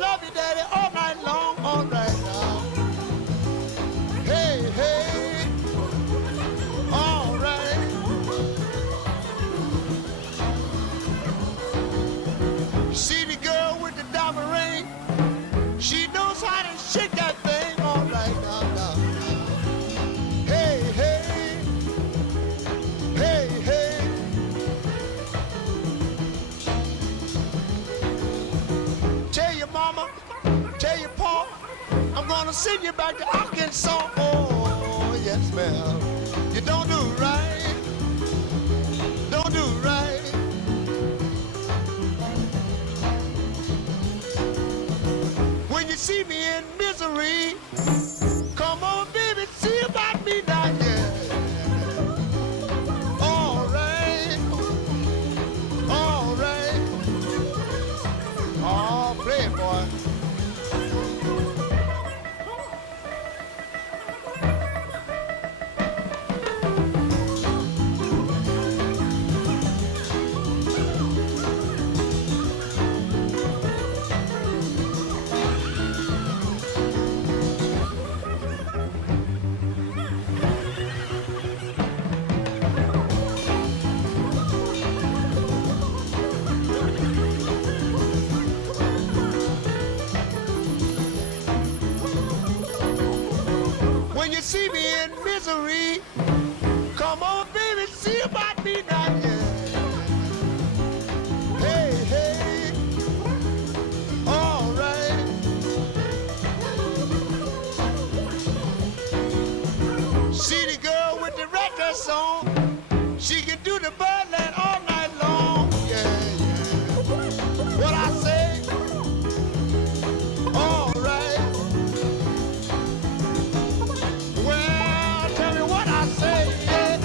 love you, Daddy, all night long, all right now. Hey, hey, all right. See the girl with the diamond ring? She knows how to shake that thing, all right now, now. Hey, hey, hey, hey. Tell your mama, tell your pa, I'm gonna send you back to Arkansas. Oh, yes, ma'am. You don't do right, don't do right. When you see me in misery, come on, baby, see about me now, yeah. All right, all right. Oh, play it, boy. When you see me in misery, come on, baby, see about me now, yeah. Hey, hey, all right. See the girl with the records on, she can do the Birdland all night long, yeah, yeah. What I say, all right. Well, tell me what I say, yeah.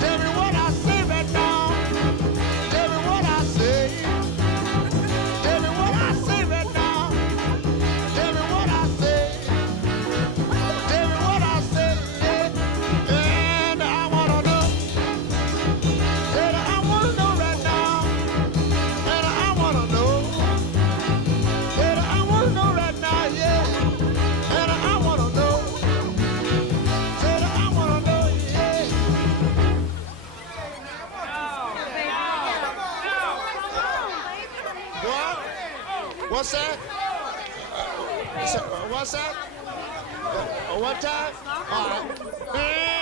Tell me what I say right now. Tell me what I say. Tell me what I say right now. Tell me what I say. Tell me what I say, yeah. And I wanna know. And I wanna know right now. And I wanna know. And I wanna know right now, yeah. And I wanna know. Said I wanna know, yeah. What? What's that? What's that? What time? All right.